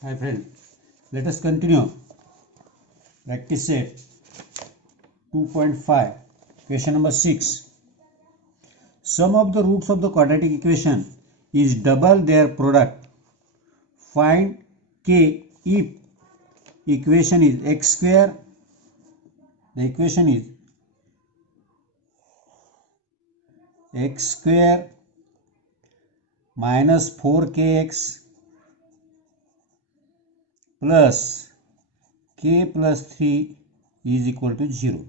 Hi friend, let us continue practice set 2.5 question number 6. Sum of the roots of the quadratic equation is double their product. Find k if equation is x square, the equation is x square minus 4kx plus k plus 3 is equal to 0.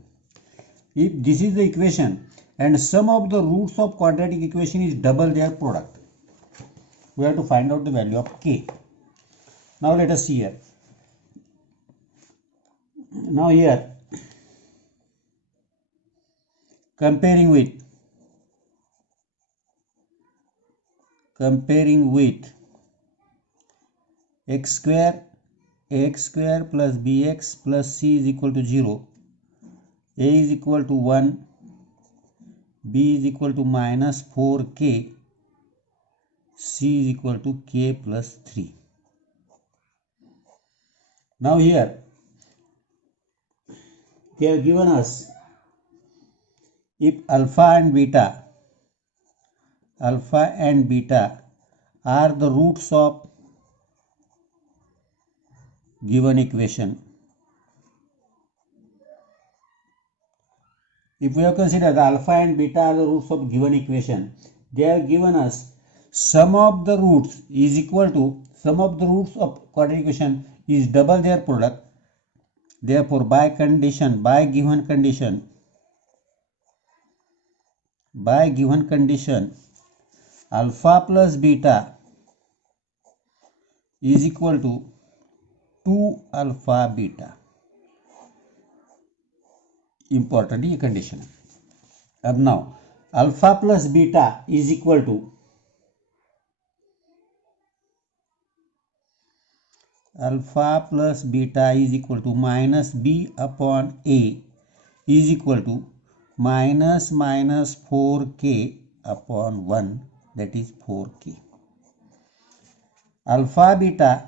If this is the equation and sum of the roots of quadratic equation is double their product, we have to find out the value of k. Now let us see here. Now here comparing with x square, ax square plus bx plus c is equal to 0, a is equal to 1, b is equal to minus 4k, c is equal to k plus 3. Now here they have given us if alpha and beta are the roots of given equation. If we have considered the alpha and beta are the roots of given equation, they have given us sum of the roots is equal to sum of the roots of quadratic equation is double their product. Therefore, by given condition, alpha plus beta is equal to 2 alpha beta. Important condition. And now alpha plus beta is equal to minus b upon a is equal to minus 4k upon 1, that is 4k. Alpha beta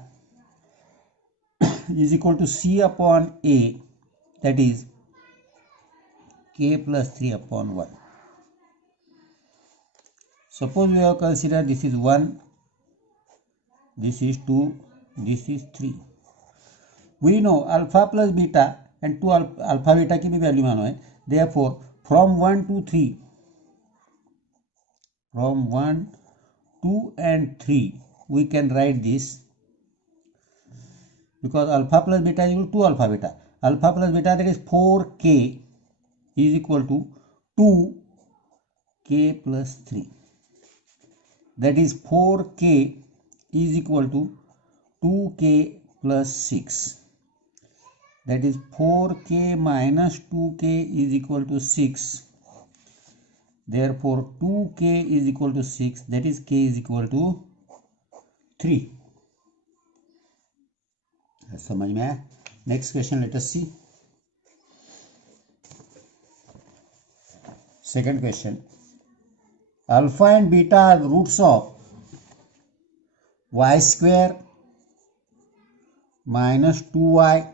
is equal to c upon a, that is k plus 3 upon 1. Suppose we have considered this is 1, this is 2, this is 3. We know alpha plus beta and 2 alpha beta की भी value मानो है. Therefore, from 1 to 3, from 1, 2 and 3, we can write this, because alpha plus beta is equal to 2 alpha beta. Alpha plus beta, that is 4k, is equal to 2k plus 3. That is 4k is equal to 2k plus 6. That is 4k minus 2k is equal to 6. Therefore, 2k is equal to 6. That is k is equal to 3. समझ में आया? Next question, let us see. Second question. Alpha and beta are the roots of y square minus 2y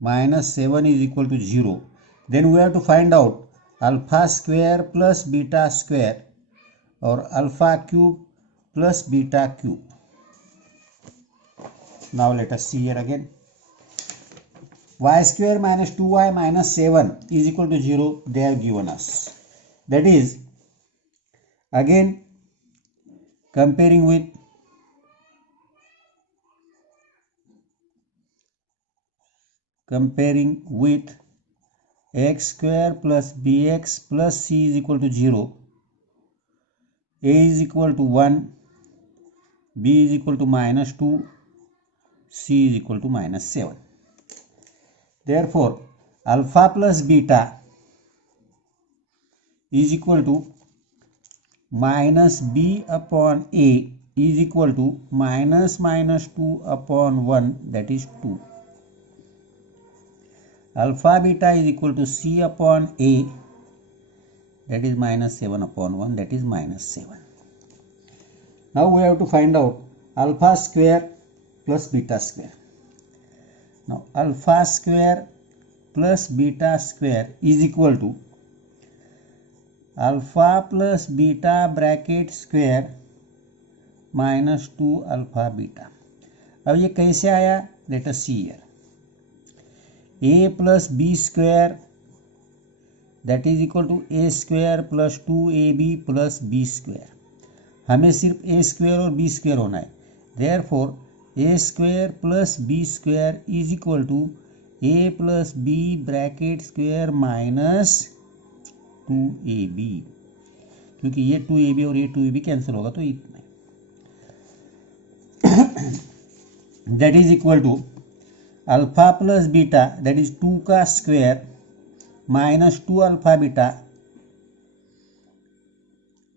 minus 7 is equal to 0. Then we have to find out alpha square plus beta square or alpha cube plus beta cube. Now let us see here again. Y square minus 2y minus 7 is equal to 0. They have given us. That is, again comparing with x square plus bx plus c is equal to 0, a is equal to 1, b is equal to minus 2, c is equal to minus 7. Therefore, alpha plus beta is equal to minus b upon a is equal to minus 2 upon 1, that is 2. Alpha beta is equal to c upon a, that is minus 7 upon 1, that is minus 7. Now we have to find out alpha square plus beta square. Now alpha square plus beta square is equal to alpha plus beta bracket square minus 2 alpha beta. अब ये कैसे आया? Let us see here. a plus b square that is equal to a square plus 2ab plus b square. हमें सिर्फ a square और b square होना है. Therefore a square plus b square is equal to a plus b bracket square minus 2ab. क्योंकि ये 2ab और ये 2ab cancel होगा तो इतना that is equal to alpha plus beta that is 2 का square minus 2 alpha beta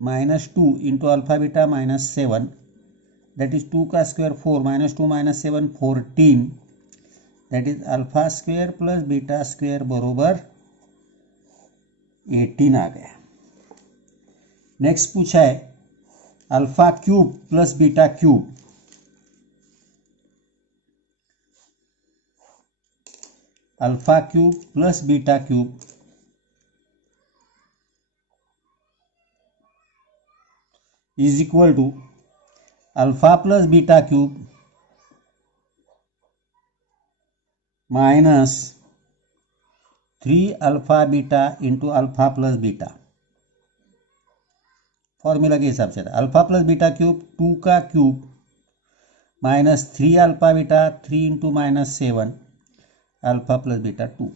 minus 2 into alpha beta minus 7 that is 2 का square 4 minus 2 minus 7 14 that is alpha square plus beta square बरोबर 18 आ गया. Next पूछा है alpha cube plus beta cube. Alpha cube plus beta cube is equal to alpha plus beta cube minus 3 alpha beta into alpha plus beta. Formula के हिसाब से alpha plus beta cube 2 का cube minus 3 alpha beta 3 into minus 7 alpha plus beta 2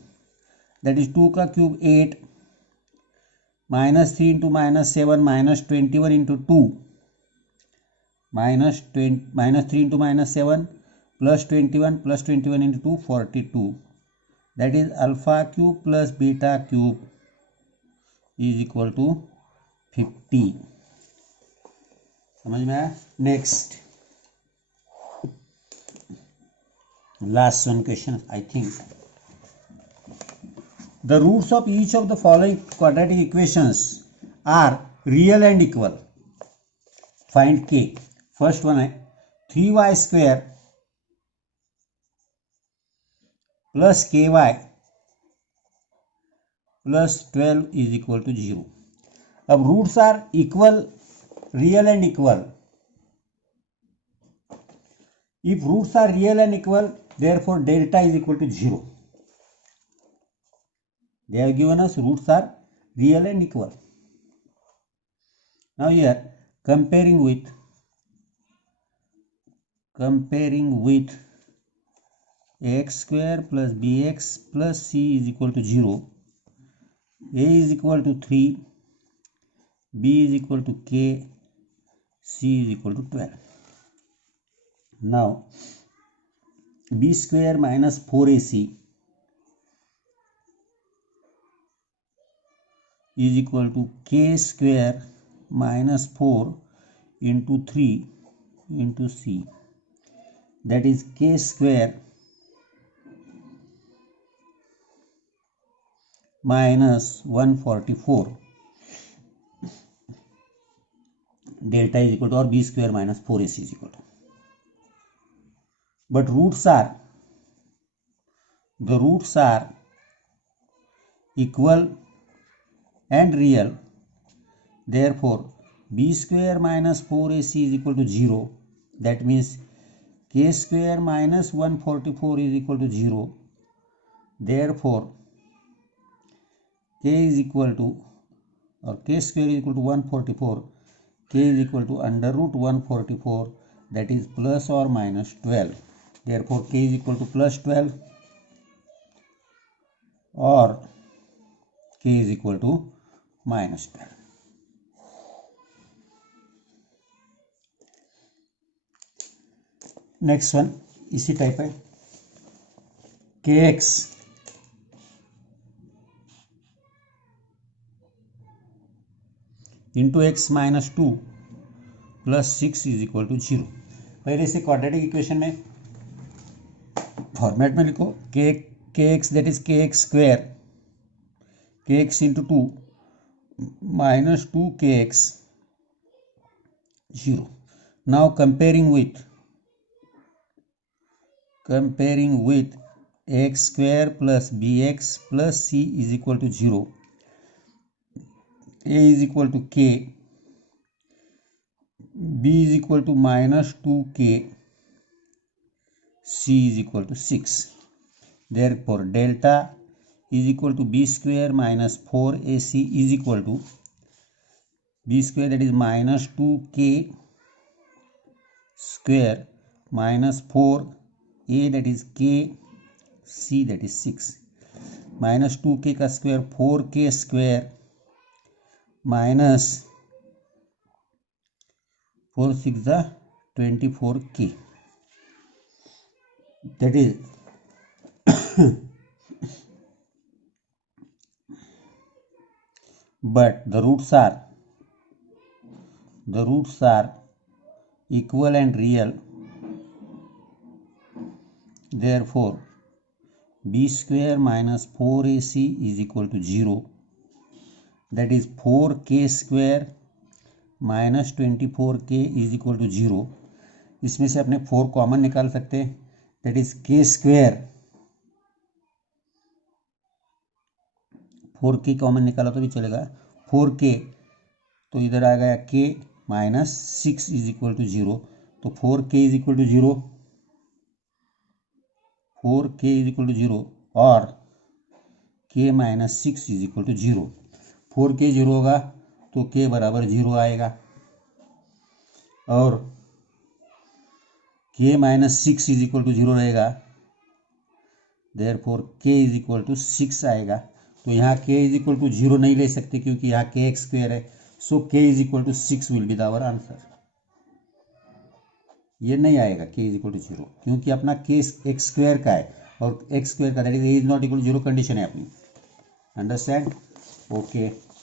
that is 2 का cube 8 minus 3 into minus 7 minus 21 into 2 minus 3 into minus 7 plus 21 into 2 42 that is alpha cube plus beta cube is equal to 50. समझ में आया? Next last one question. I think the roots of each of the following quadratic equations are real and equal. Find k. First one है 3y square plus ky plus 12 is equal to 0. अब roots are equal, real and equal. If roots are real and equal, therefore delta is equal to 0. They have given us roots are real and equal. Now here comparing with ax square plus bx plus c is equal to 0. A is equal to 3, b is equal to k, c is equal to 12. Now b square minus 4ac is equal to k square minus 4 into 3 into c, that is k square minus 144. Delta is equal to, or b square minus 4ac is equal to. But the roots are equal and real. Therefore b square minus 4ac is equal to 0. That means k square minus 144 is equal to 0. Therefore k is equal to, or k square is equal to 144. K is equal to under root 144, that is plus or minus 12. Therefore k is equal to plus 12 or k is equal to minus 12. Next one इसी type है. kx into x minus 2 plus 6 is equal to 0. पहले इसे quadratic equation में format में लिखो. kx that is kx square, kx into 2 minus 2 kx 0. Now comparing with comparing with x square plus bx plus c is equal to 0, a is equal to k, b is equal to minus 2k, c is equal to 6. Therefore delta is equal to b square minus 4ac is equal to b square, that is minus 2k square minus 4a, that is k, c, that is 6. minus 2k का square 4k square minus 4 6 24k, that is but the roots are equal and real. Therefore b square minus 4ac is equal to 0, that is 4k square minus 24k is equal to 0. इसमें से अपने 4 common निकाल सकते हैं, that is k square, 4k common निकाला तो भी चलेगा, 4k तो इधर आ गया k minus 6 is equal to 0, तो 4k is equal to 0, 4k is equal to 0 और k minus 6 is equal to 0. 4k 0 होगा तो k बराबर 0 आएगा और k minus 6 is equal to 0 रहेगा, therefore k is equal to 6 आएगा. तो यहाँ k इज इक्वल टू 0 नहीं ले सकते क्योंकि यहाँ k एक्स स्क्वायर है, so k is equal to 6 will be the our answer. ये नहीं आएगा k इज इक्वल टू 0 क्योंकि अपना k एक्स स्क्वायर का है और एक्स स्क्वायर का, that is a is not equal to 0 condition है अपनी. अंडरस्टैंड? ओके.